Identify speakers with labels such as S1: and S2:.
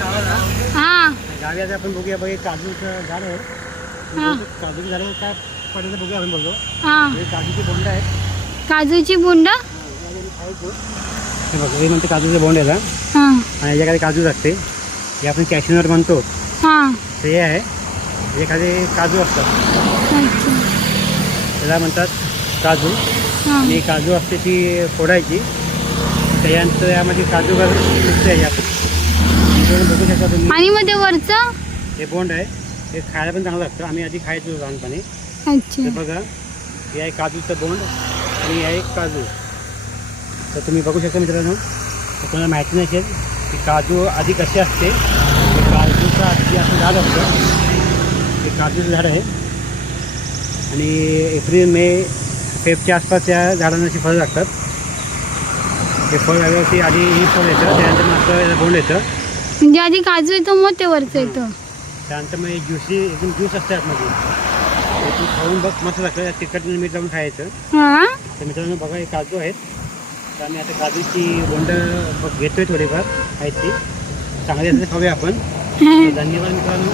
S1: गावी आता आपण बघूया बघ काजूचं झाड आहे
S2: हा.
S1: काजूची झाड काय पडलं बघूया आपण बघू.
S2: हा.
S1: हे काजूची बोंड आहेत.
S2: काजूची बुंड?
S1: हे बघ हे म्हणते काजूचे बोंड आहेत हा.
S2: हा.
S1: आणि याच्याकडे काजू लागते. हे आपण कॅशिनर म्हणतो.
S2: हा.
S1: ते हे आहे. हे एखादे काजू असतात.
S2: अच्छा.
S1: त्याला म्हणतात काजू.
S2: हा.
S1: आणि काजू असते ती फोडायची. त्याच्यानंतर यामध्ये काजू मिक्स आहे. इकडे बघू शकता तुम्ही.
S2: आणि मग ते वरचं?
S1: हे बोंड आहे. हे खायला पण चांगलं लागतं. आम्ही आधी खायचो लहानपणी.
S2: अच्छा.
S1: बघा हे आहे काजूचं बोंड आणि हे आहे काजू. तर तुम्ही बघू शकता मित्रांनो तर कोणाला माहिती नसेल की काजू आधी कसे असते ते काजूचं आधी असं झाड असतं हे काजूचं झाड आहे. आणि एप्रिल मे फेबच्या आसपास त्या झाडांना अशी फळं लागतात. हे फळ लागल्यावरती आधी ही फळ येतं त्यानंतर मग असं याला बोंड येतं.
S2: म्हणजे आधी काजू येतो मग ते वरचं येतं.
S1: त्यानंतर मग ज्युसी एकदम ज्यूस असते आतमध्ये ते तू खाऊन बघ मस्त लागतं. तिखट मीठ लावून खायचं.
S2: हा?
S1: तर मित्रांनो बघा हे काजू आहेत. तर आम्ही आता काजूची बोंड बघ घेतोय थोडीफार. आहेत ती चांगली असते खाऊया आपण. धन्यवाद मित्रांनो.